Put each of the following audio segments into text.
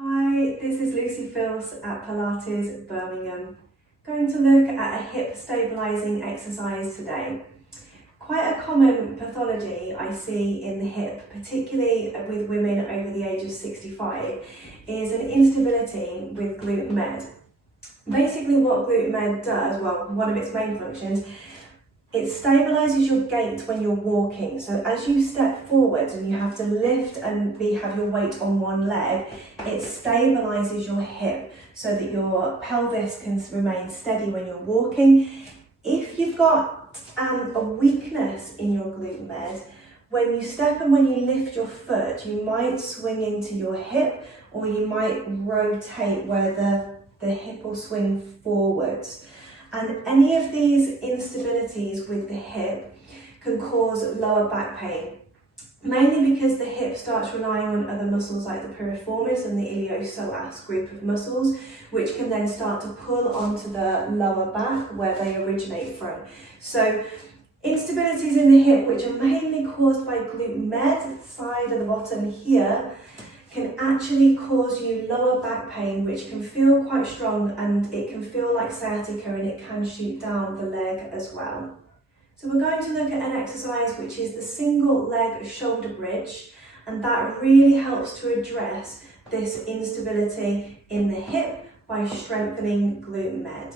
Hi, this is Filce at Pilates Birmingham. Going to look at a hip stabilising exercise today. Quite a common pathology I see in the hip, particularly with women over the age of 65, is an instability with Glute Med. Basically what Glute Med does, well, one of its main functions, it stabilises your gait when you're walking. So as you step forwards and you have to lift and have your weight on one leg, it stabilises your hip so that your pelvis can remain steady when you're walking. If you've got a weakness in your glute med, when you step and when you lift your foot, you might swing into your hip, or you might rotate where the hip will swing forwards. And any of these instabilities with the hip can cause lower back pain, mainly because the hip starts relying on other muscles like the piriformis and the iliopsoas group of muscles, which can then start to pull onto the lower back where they originate from. So instabilities in the hip, which are mainly caused by glute med, side of the bottom here, can actually cause you lower back pain, which can feel quite strong, and it can feel like sciatica, and it can shoot down the leg as well. So we're going to look at an exercise which is the single leg shoulder bridge, and that really helps to address this instability in the hip by strengthening glute med.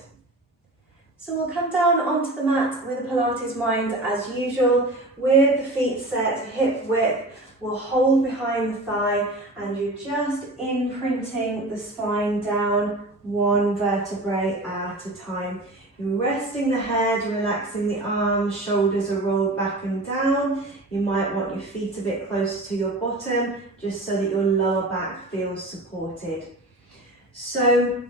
So we'll come down onto the mat with a Pilates mind as usual, with the feet set hip width. We'll hold behind the thigh, and you're just imprinting the spine down one vertebrae at a time. You're resting the head, relaxing the arms, shoulders are rolled back and down. You might want your feet a bit closer to your bottom, just so that your lower back feels supported. So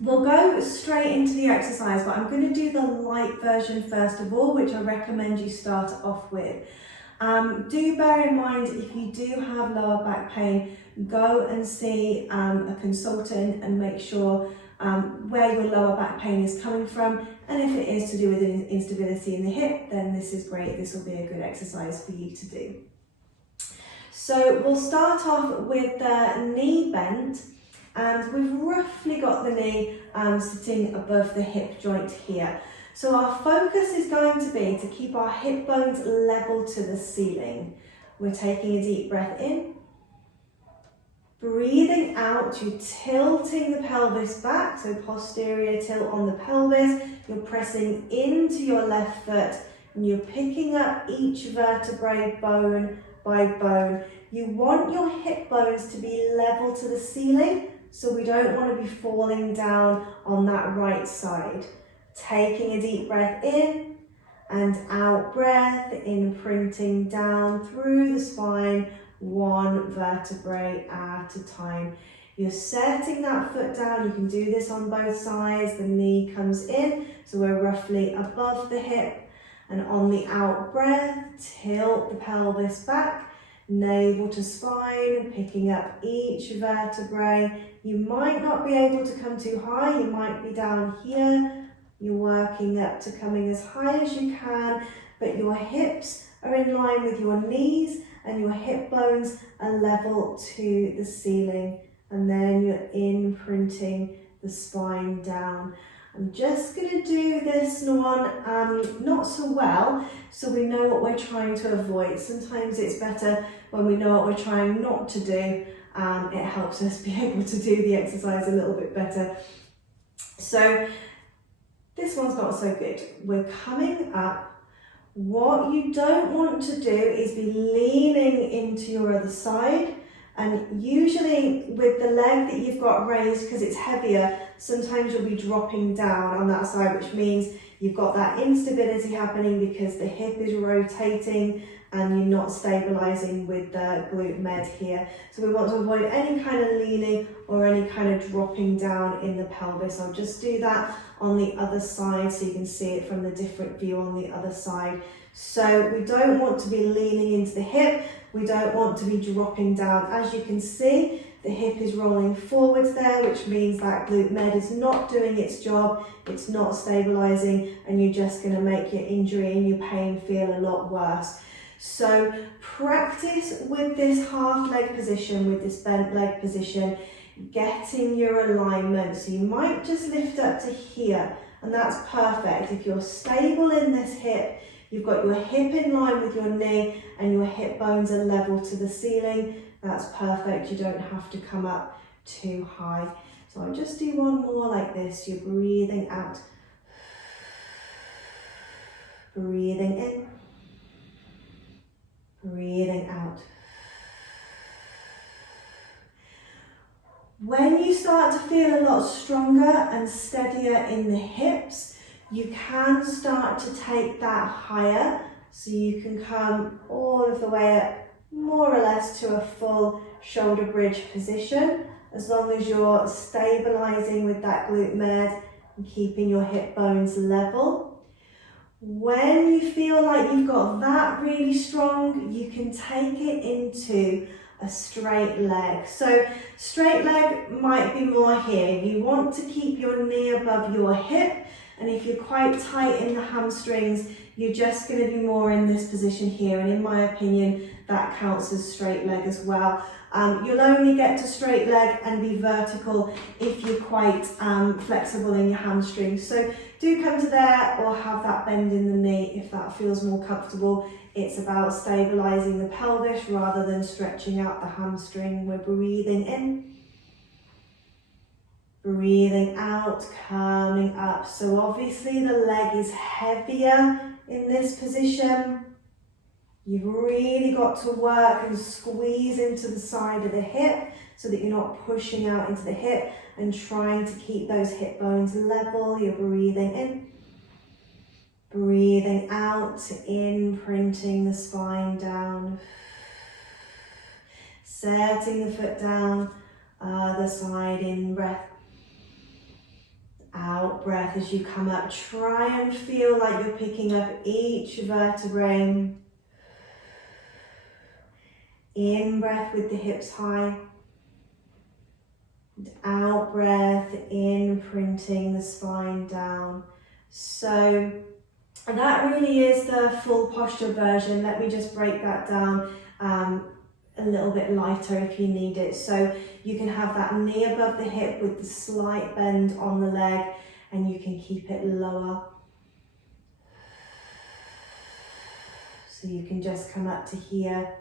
we'll go straight into the exercise, but I'm going to do the light version first of all, which I recommend you start off with. Do bear in mind, if you do have lower back pain, go and see a consultant and make sure where your lower back pain is coming from. And if it is to do with an instability in the hip, then this is great. This will be a good exercise for you to do. So we'll start off with the knee bent, and we've roughly got the knee sitting above the hip joint here. So our focus is going to be to keep our hip bones level to the ceiling. We're taking a deep breath in. Breathing out, you're tilting the pelvis back, so posterior tilt on the pelvis. You're pressing into your left foot, and you're picking up each vertebrae bone by bone. You want your hip bones to be level to the ceiling, so we don't want to be falling down on that right side. Taking a deep breath in and out breath, imprinting down through the spine, one vertebrae at a time. You're setting that foot down. You can do this on both sides. The knee comes in, so we're roughly above the hip. And on the out breath, tilt the pelvis back, navel to spine, picking up each vertebrae. You might not be able to come too high. You might be down here. You're working up to coming as high as you can, but your hips are in line with your knees and your hip bones are level to the ceiling. And then you're imprinting the spine down. I'm just going to do this one not so well, so we know what we're trying to avoid. Sometimes it's better when we know what we're trying not to do. It helps us be able to do the exercise a little bit better. So this one's not so good. We're coming up. What you don't want to do is be leaning into your other side. And usually with the leg that you've got raised, because it's heavier, sometimes you'll be dropping down on that side, which means you've got that instability happening because the hip is rotating and you're not stabilising with the glute med here. So we want to avoid any kind of leaning or any kind of dropping down in the pelvis. I'll just do that on the other side so you can see it from the different view on the other side. So we don't want to be leaning into the hip. We don't want to be dropping down. As you can see, the hip is rolling forwards there, which means that glute med is not doing its job. It's not stabilising, and you're just going to make your injury and your pain feel a lot worse. So practice with this half leg position, with this bent leg position. getting your alignment. So you might just lift up to here, and that's perfect. If you're stable in this hip, you've got your hip in line with your knee and your hip bones are level to the ceiling, that's perfect. You don't have to come up too high. So I'll just do one more like this. You're breathing out, breathing in, breathing out. When you start to feel a lot stronger and steadier in the hips, you can start to take that higher, so you can come all of the way up, more or less to a full shoulder bridge position, as long as you're stabilising with that glute med and keeping your hip bones level. When you feel like you've got that really strong, you can take it into a straight leg. So straight leg might be more here. You want to keep your knee above your hip, and if you're quite tight in the hamstrings, you're just going to be more in this position here, and in my opinion that counts as straight leg as well. You'll only get to straight leg and be vertical if you're quite flexible in your hamstrings. So do come to there, or have that bend in the knee if that feels more comfortable. It's about stabilising the pelvis rather than stretching out the hamstring. We're breathing in, breathing out, coming up. So obviously the leg is heavier in this position. You've really got to work and squeeze into the side of the hip so that you're not pushing out into the hip and trying to keep those hip bones level. You're breathing in, breathing out, imprinting the spine down, setting the foot down, other side, in breath, out breath. As you come up, try and feel like you're picking up each vertebrae. In breath with the hips high, and out breath, imprinting the spine down. So that really is the full posture version. Let me just break that down a little bit lighter if you need it. So you can have that knee above the hip with the slight bend on the leg, and you can keep it lower. So you can just come up to here.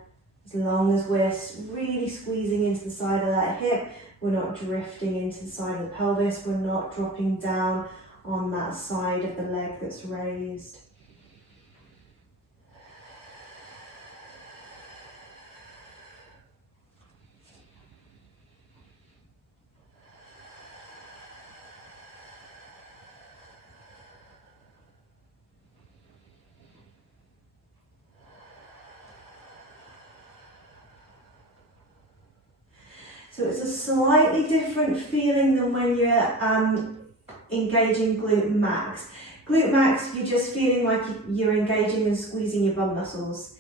As long as we're really squeezing into the side of that hip, we're not drifting into the side of the pelvis, we're not dropping down on that side of the leg that's raised. So it's a slightly different feeling than when you're engaging glute max. Glute max, you're just feeling like you're engaging and squeezing your bum muscles.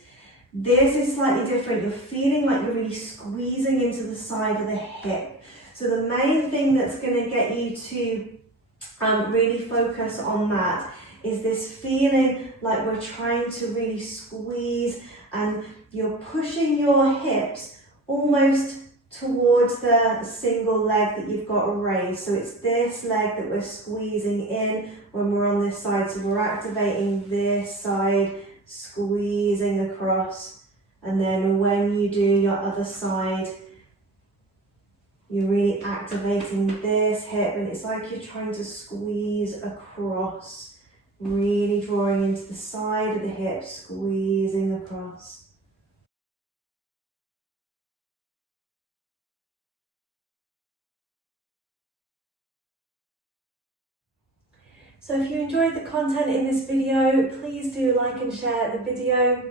This is slightly different. You're feeling like you're really squeezing into the side of the hip. So the main thing that's going to get you to really focus on that is this feeling like we're trying to really squeeze, and you're pushing your hips almost towards the single leg that you've got raised. So it's this leg that we're squeezing in when we're on this side. So we're activating this side, squeezing across. And then when you do your other side, you're really activating this hip, and it's like you're trying to squeeze across, really drawing into the side of the hip, squeezing across. So if you enjoyed the content in this video, please do like and share the video.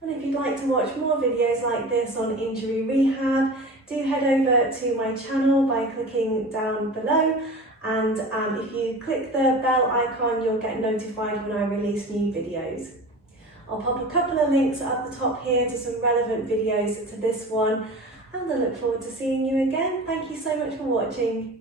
And if you'd like to watch more videos like this on injury rehab, do head over to my channel by clicking down below. And if you click the bell icon, you'll get notified when I release new videos. I'll pop a couple of links up the top here to some relevant videos to this one. And I look forward to seeing you again. Thank you so much for watching.